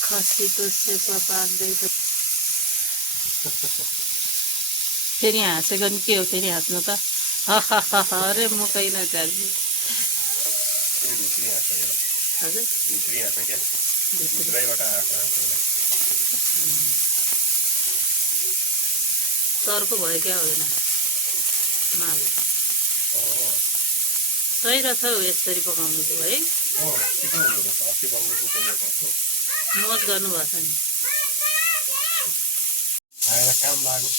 खसीको सेपा पाक्दैछ। फेरि हाँसेको नि के हो फेरि हाँस्नु त? अरे म कहीँ नचाल्छु। हजुर सर्को भयो क्या हुँदैन माल सही रहेछ हौ यसरी पकाउनु है। मज गर्नुभएको छ नि काम लाग्यो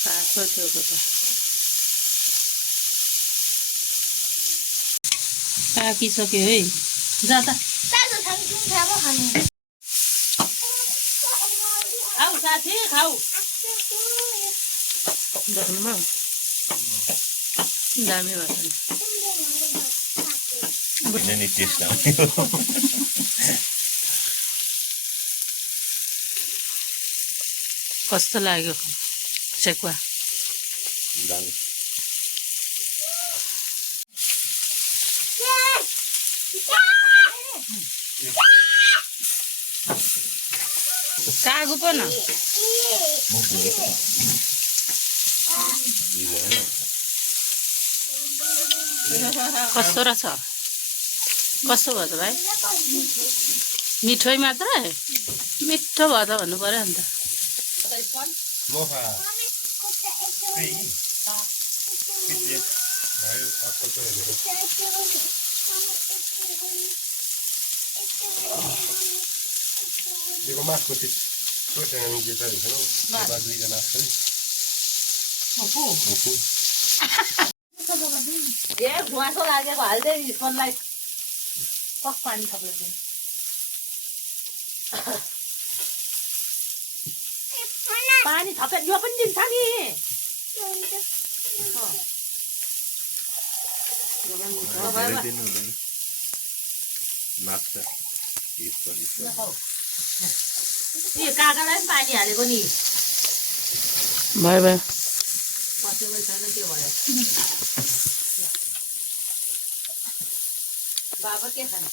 पाएको छेउको त पाकिसक्यो है। जा त खाऊ साथी खाऊ देख्नुभयो दामी भएको कस्तो लाग्यो सेकुवा? कागु पो न कस्तो रहेछ? कस्तो भयो त भाइ? मिठै मात्रै मिठो भयो त भन्नु पर्यो नि त। गुवासो लागेको हाल्दै फोनलाई कस पानी थप्दै पानी थपेर यो पनि दिन्छ नि। काकालाई पनि पानी हालेको नि भयो भयो पसेमै छैन के भयो? बाबा के खाने?